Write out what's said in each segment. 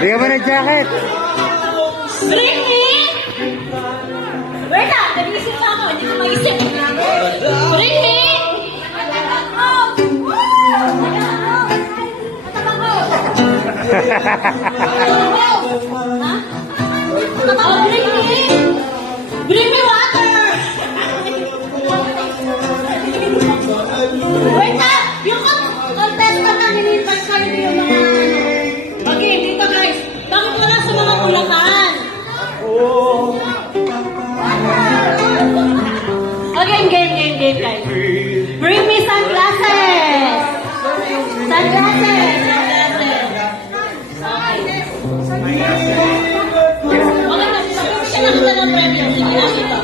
Bigyan mo ng jacket. Britney! Wait lang, nag-isip pa ako, hindi ko maisip. Britney! Britney water! Wait lang! Yung contestant na nilipay kayo yung mga okay, dito guys. Bakit wala sa mga kulakan? Okay, game guys. Bring me sunglasses! Sunglasses! Okay, siya nakita ng premyo. Sige lang ito.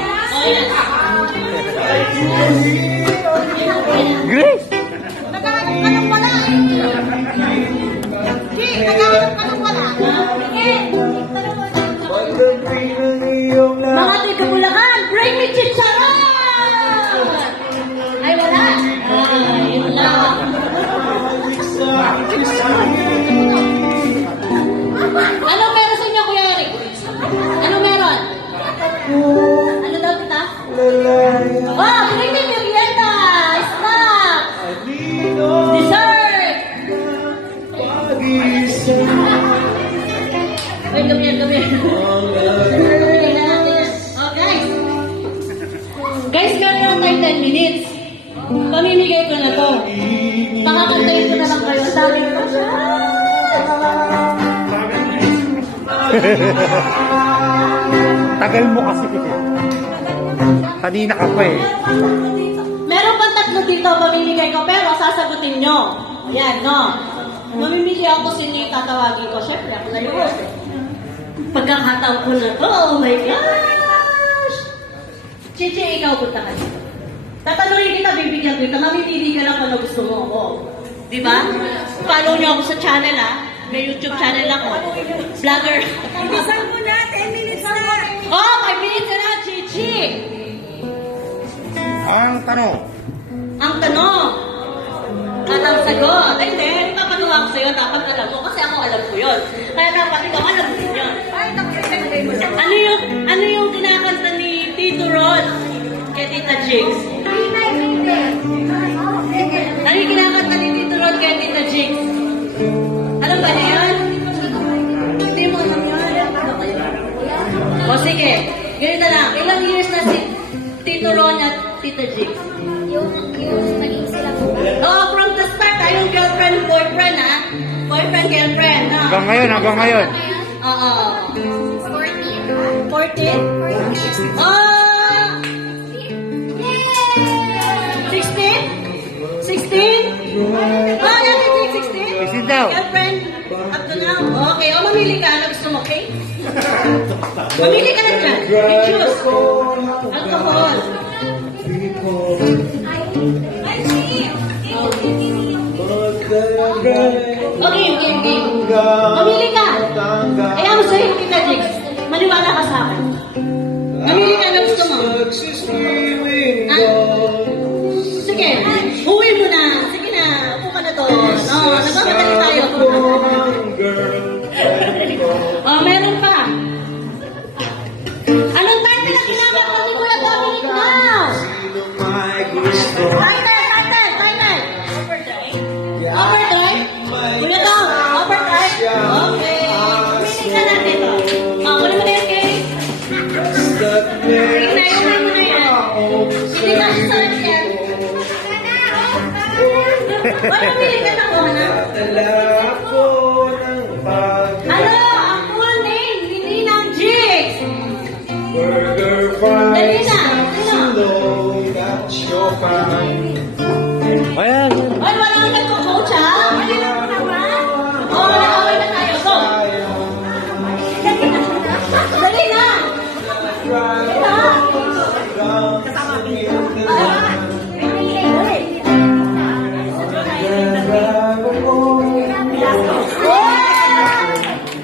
Grace! Nagkakanong ka nang wala. G, nagkakanong ka nang wala. Mga tiga Bulacan, bring me chicharon! Ay, wala. Ay, wala. Ano meron sa inyo, Kuya Eric? Ano meron? Ano daw, tita? Oh, bring me merienda! Snack! Dessert! Wait, come here. Oh, guys. Guys, meron lang tayo 10 minutes. Pamimigay ko na to. Pakakantayin ko na lang kayo. Sabi ko siya. Tagal mo kasi. Kanina ka pa eh. Meron pang tatlo dito pamimigay ko, pero sasagutin nyo. Ayan, no? Mamimigay ako sa inyo yung tatawagin ko. Siyempre, ako na yung host eh. Pagkakataon ko na to, oh my gosh! Chichi, ikaw punta ka dito. Tatanungin kita, bibigyan kita, mamipili ka lang kung ano gusto mo. Oh. Diba? Follow nyo ako sa channel, ah. May YouTube channel ako. Vlogger. Ibisan mo na, 10 minutes na. Oh, 5 minutes na lang, Chichi! Ang tanong. Ang tanong. At ang sagot. Ay, hindi. Ipapagawa ko sa'yo. Dapat alam mo. Kasi ako alam ko yun. Kaya dapat ikaw alam mo yun. Ano yung kinakanta ni Tito Ron kay Tita Jigs? Ano yung kinakanta ni Tito Ron kay Tita Jigs? Alam ba niya yun? Hindi mo alam yun. O sige. Ganito lang. Ilang years na si Tito Ron at Tita Jigs? Yung naging sila po. Oh, from the start, yung girlfriend, boyfriend, ha? Boyfriend, girlfriend, no? Hanggang ngayon. Oo. 14. 14? Oh! 16? 16? Oh, yan, 16? 16 daw. Girlfriend, up to now. Okay, o mamili ka. Ano gusto mo, okay? Mamili ka na dyan. You choose. Alcohol. Okay, game. Mamili ka. Kaya mo sa'yo, Tita Jigs. Maniwala ka sa akin. Mamili ka na gusto mo. Ha? Sige, uwi mo na. Sige na, upo ka na doon. Nagmamadali tayo. Meron pa. Anong title na kinakanta ni Kuya Dominic now? Title. Overdrive? Kuya Dom, overdrive? Okay. Pumili ka natin ito. Wala mo na yan, Kay? Sige na, yung mo na yan. Hindi ka sarap yan. Wala, pili ka na ko, na. Ano? Ang full name, hindi ng Jigs. Dali na. Ayan. Ay, wala kang nagko-coach, ha? Nag-away na tayo. Go! Dali na!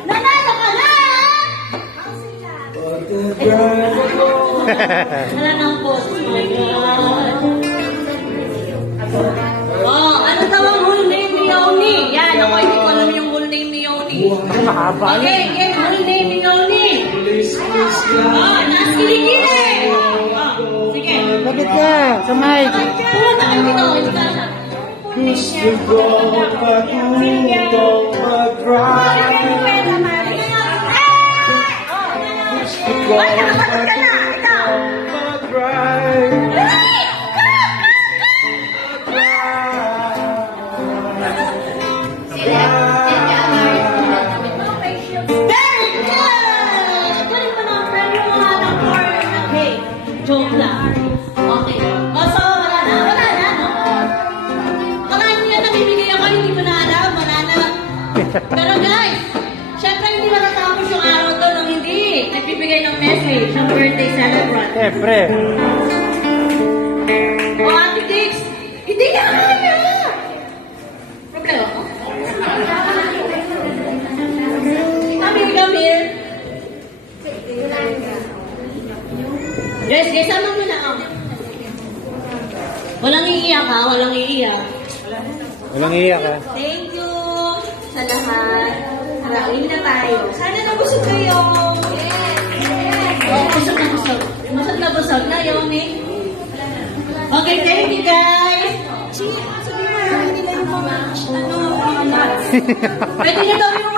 Nanalo ka na! Wala nang post. Oh my God. Oh, ano daw ang whole name ni Yoni? Yan, ako hindi ko alam yung whole name ni Yoni. Mahaba yun. Okay, okay, Noni, Noni. Taas kilikili. Sige. Lapit ka, sa mic. Pumunta kayo dito. Hindi ka na. Gusto ko patutong mag-ride. Gusto ko patutong mag-ride. Very good! Galing mo na, friend mo nga ng corner na cake. Joke lang. Okay. O, so, wala na, no? Baka hindi na namimigay ako, hindi mo na alam, wala na. Pero guys, syempre hindi matatapos yung araw to nung hindi nagbibigay ng message ng birthday celebrant. Siyempre. O, Ate Dix, hindi niya kaya! Problema ko? Come here. Guys, sama mo na ako. Walang iiyak ha, walang iiyak. Walang iiyak ha. Thank you sa lahat. Maraming na tayo. Sana nabusog kayo. Oh, busog na busog. Busog na busog na yun eh. Okay, thank you guys. Sabi mo, hindi nila yung mga nuts. Pwede na daw yung